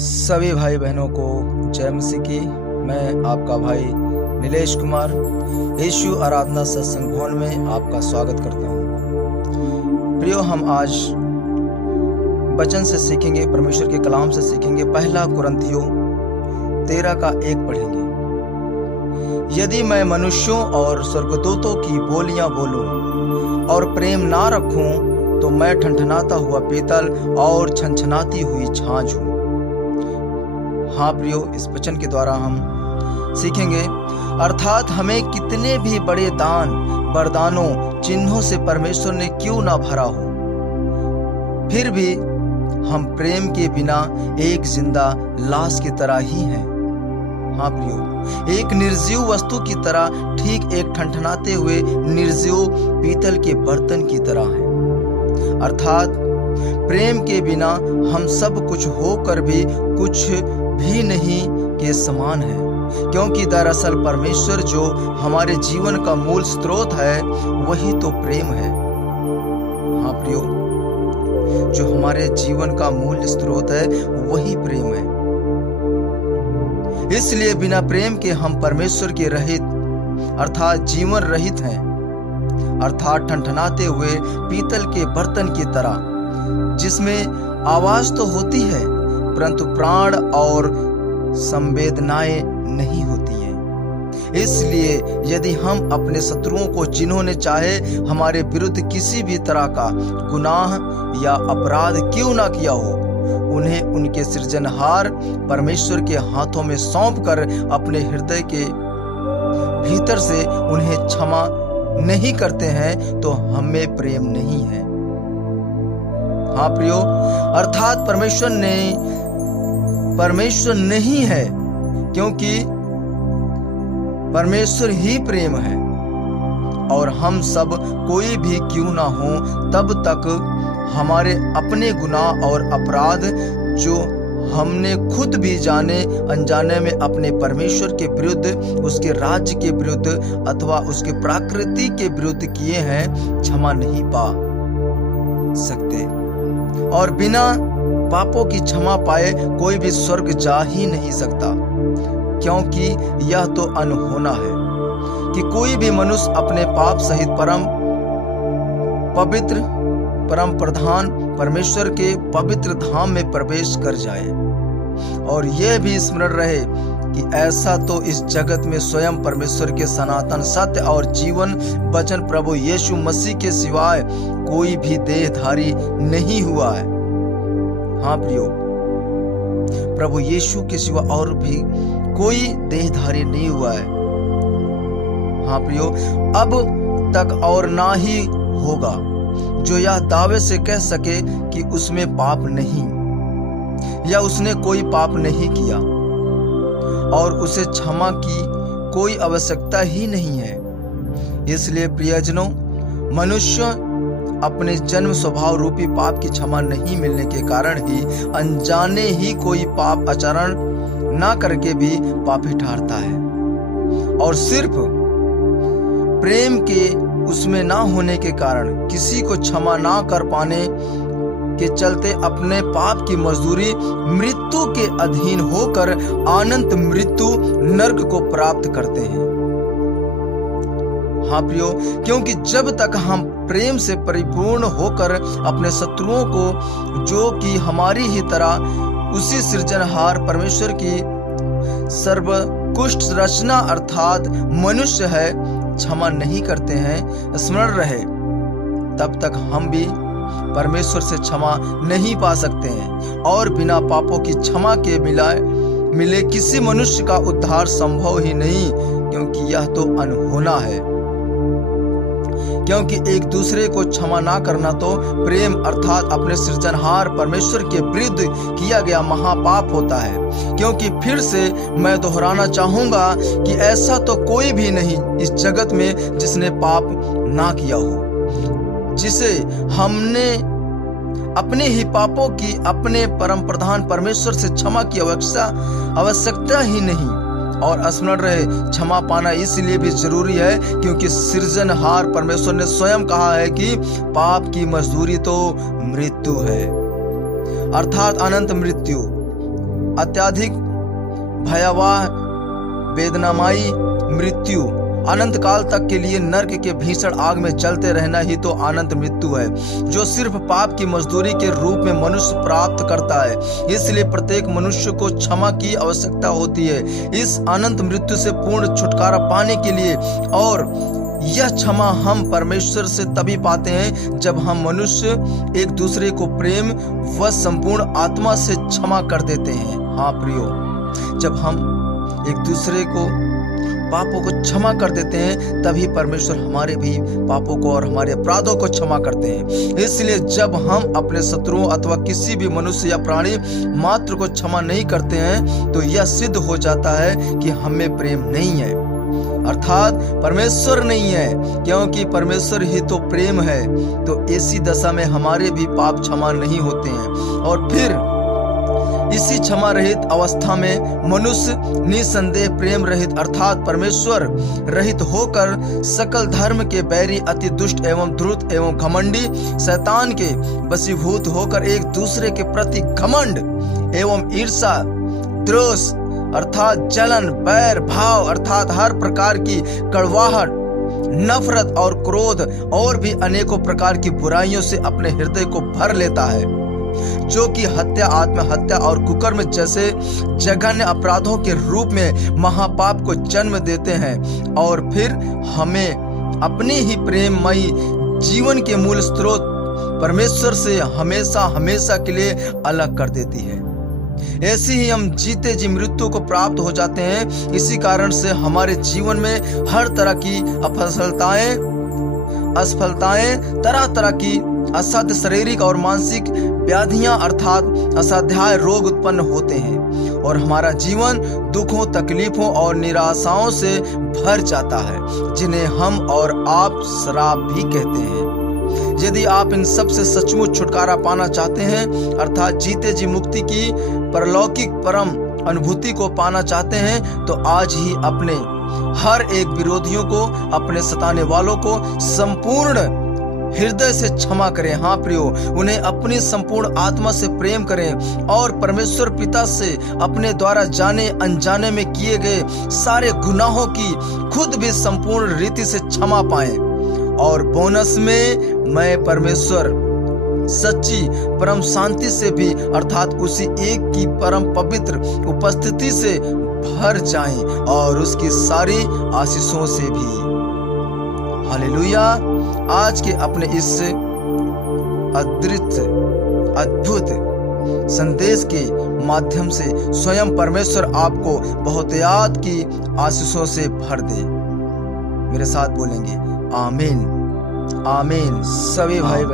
सभी भाई बहनों को जय मसीह की। मैं आपका भाई नीलेश कुमार यीशु आराधना सत्संग भवन में आपका स्वागत करता हूँ। प्रियो, हम आज वचन से सीखेंगे, परमेश्वर के कलाम से सीखेंगे। पहला कुरिन्थियों 13:1 पढ़ेंगे। यदि मैं मनुष्यों और स्वर्गदूतों की बोलियां बोलूं और प्रेम ना रखूं तो मैं ठनठनाता हुआ पीतल और छनछनाती हुई छाछ हूं। हाँ प्रियो, इस वचन के द्वारा हम सीखेंगे, अर्थात हमें कितने भी बड़े दान वरदानों चिन्हों से परमेश्वर ने क्यों ना भरा हो, फिर भी हम प्रेम के बिना एक जिंदा लाश की तरह ही हैं। हाँ प्रियो, एक निर्जीव वस्तु की तरह, ठीक एक ठनठनाते हुए निर्जीव पीतल के बर्तन की तरह है। अर्थात प्रेम के बिना हम सब कुछ होकर भी कुछ भी नहीं के समान है, क्योंकि दरअसल परमेश्वर जो हमारे जीवन का मूल स्रोत है वही तो प्रेम है। हाँ प्रियो, जो हमारे जीवन का मूल स्रोत है वही प्रेम है। इसलिए बिना प्रेम के हम परमेश्वर के रहित अर्थात जीवन रहित हैं, अर्थात ठनठनाते हुए पीतल के बर्तन की तरह, जिसमें आवाज तो होती है परंतु प्राण और संवेदनाएं नहीं होती हैं। इसलिए यदि हम अपने शत्रुओं को, जिन्होंने चाहे हमारे विरुद्ध किसी भी तरह का गुनाह या अपराध क्यों ना किया हो, उन्हें उनके सृजनहार परमेश्वर के हाथों में सौंपकर अपने हृदय के भीतर से उन्हें क्षमा नहीं करते हैं तो हमें प्रेम नहीं है। हाँ प्रियो, अर्थात परमेश्वर नहीं है, क्योंकि परमेश्वर ही प्रेम है। और हम सब कोई भी क्यों ना हो, तब तक हमारे अपने गुनाह और अपराध जो हमने खुद भी जाने अनजाने में अपने परमेश्वर के विरुद्ध, उसके राज्य के विरुद्ध अथवा उसके प्रकृति के विरुद्ध किए हैं, क्षमा नहीं पा सकते। और बिना पापों की क्षमा पाए कोई भी स्वर्ग जा ही नहीं सकता, क्योंकि यह तो अनहोना है कि कोई भी मनुष्य अपने पाप सहित परम पवित्र परम प्रधान परमेश्वर के पवित्र धाम में प्रवेश कर जाए। और यह भी स्मरण रहे कि ऐसा तो इस जगत में स्वयं परमेश्वर के सनातन सत्य और जीवन वचन प्रभु यीशु मसीह के सिवाय कोई भी देहधारी नहीं हुआ है। हाँ प्रियो, प्रभु यीशु के सिवा और भी कोई देहधारी नहीं हुआ है। हाँ प्रियो, अब तक और ना ही होगा जो यह दावे से कह सके कि उसमें पाप नहीं, या उसने कोई पाप नहीं किया और उसे क्षमा की कोई आवश्यकता ही नहीं है। इसलिए प्रियजनों, मनुष्य अपने जन्म स्वभाव रूपी पाप की क्षमा नहीं मिलने के कारण ही अनजाने ही कोई पाप आचरण ना करके भी पापी ठहरता है, और सिर्फ प्रेम के उसमें ना होने के कारण, किसी को क्षमा ना कर पाने के चलते अपने पाप की मजदूरी मृत्यु के अधीन होकर अनंत मृत्यु नरक को प्राप्त करते हैं। हाँ प्रियो, क्योंकि जब तक हम प्रेम से परिपूर्ण होकर अपने शत्रुओं को, जो कि हमारी ही तरह उसी सृजनहार परमेश्वर की सर्वोत्कृष्ट रचना अर्थात मनुष्य है, क्षमा नहीं करते हैं, स्मरण रहे, तब तक हम भी परमेश्वर से क्षमा नहीं पा सकते हैं। और बिना पापों की क्षमा के मिले किसी मनुष्य का उद्धार संभव ही नहीं, क्योंकि यह तो अनहोना है। क्योंकि एक दूसरे को क्षमा ना करना तो प्रेम अर्थात अपने सृजनहार परमेश्वर के विरुद्ध किया गया महापाप होता है। क्योंकि फिर से मैं दोहराना चाहूंगा कि ऐसा तो कोई भी नहीं इस जगत में जिसने पाप ना किया हो, जिसे हमने अपने ही पापों की अपने परम प्रधान परमेश्वर से क्षमा की आवश्यकता ही नहीं। और स्मरण रहे, क्षमा पाना इसलिए भी जरूरी है क्योंकि सृजनहार परमेश्वर ने स्वयं कहा है कि पाप की मजदूरी तो मृत्यु है, अर्थात अनंत मृत्यु। अत्यधिक भयावह वेदनामयी मृत्यु, अनंत काल तक के लिए नर्क के भीषण आग में जलते रहना ही तो अनंत मृत्यु है, जो सिर्फ पाप की मजदूरी के रूप में मनुष्य प्राप्त करता है। इसलिए प्रत्येक मनुष्य को क्षमा की आवश्यकता होती है इस अनंत मृत्यु से पूर्ण छुटकारा पाने के लिए। और यह क्षमा हम परमेश्वर से तभी पाते हैं जब हम मनुष्य एक दूसरे को प्रेम व संपूर्ण आत्मा से क्षमा कर देते हैं। हाँ प्रियो, जब हम एक दूसरे को पापों को क्षमा कर देते हैं तभी परमेश्वर हमारे भी पापों को और हमारे अपराधों को क्षमा करते हैं। इसलिए जब हम अपने शत्रुओं अथवा किसी भी मनुष्य या प्राणी मात्र को क्षमा नहीं करते हैं तो यह सिद्ध हो जाता है कि हमें प्रेम नहीं है, अर्थात परमेश्वर नहीं है, क्योंकि परमेश्वर ही तो प्रेम है। तो ऐसी दशा में हमारे भी पाप क्षमा नहीं होते हैं और फिर इसी क्षमा रहित अवस्था में मनुष्य निसंदेह प्रेम रहित अर्थात परमेश्वर रहित होकर सकल धर्म के बैरी, अति दुष्ट एवं ध्रुत एवं घमंडी शैतान के वशीभूत होकर एक दूसरे के प्रति घमंड एवं ईर्षा, द्रोष अर्थात जलन, बैर भाव अर्थात हर प्रकार की कड़वाहट, नफरत और क्रोध और भी अनेकों प्रकार की बुराइयों से अपने हृदय को भर लेता है, जो कि हत्या, आत्महत्या और कुकर्म जैसे जघन्य अपराधों के रूप में महापाप को जन्म देते हैं और फिर हमें अपने ही प्रेममयी जीवन के मूल स्रोत परमेश्वर से हमेशा हमेशा के लिए अलग कर देती है। ऐसे ही हम जीते जी मृत्यु को प्राप्त हो जाते हैं। इसी कारण से हमारे जीवन में हर तरह की असफलताएं, तरह तरह की असाध्य शारीरिक और मानसिक व्याधियां अर्थात असाध्य रोग उत्पन्न होते हैं और हमारा जीवन दुखों, तकलीफों और निराशाओं से भर जाता है, जिन्हें हम और आप श्राप भी कहते हैं। यदि आप इन सब से सचमुच छुटकारा पाना चाहते हैं अर्थात जीते जी मुक्ति की परलौकिक परम अनुभूति को पाना चाहते हैं तो आज ही अपने हर एक विरोधियों को, अपने सताने वालों को संपूर्ण हृदय से क्षमा करें। हाँ प्रियो, उन्हें अपनी संपूर्ण आत्मा से प्रेम करें और परमेश्वर पिता से अपने द्वारा जाने अनजाने में किए गए सारे गुनाहों की खुद भी संपूर्ण रीति से क्षमा पाएं। और बोनस में मैं परमेश्वर सच्ची परम शांति से भी अर्थात उसी एक की परम पवित्र उपस्थिति से भर जाएं और उसकी सारी आशीषों से भी। हालेलुया। आज के अपने इस अद्भुत संदेश के माध्यम से स्वयं परमेश्वर आपको बहुतायत की आशीषों से भर दे। मेरे साथ बोलेंगे आमीन, आमीन। सभी भाई बहन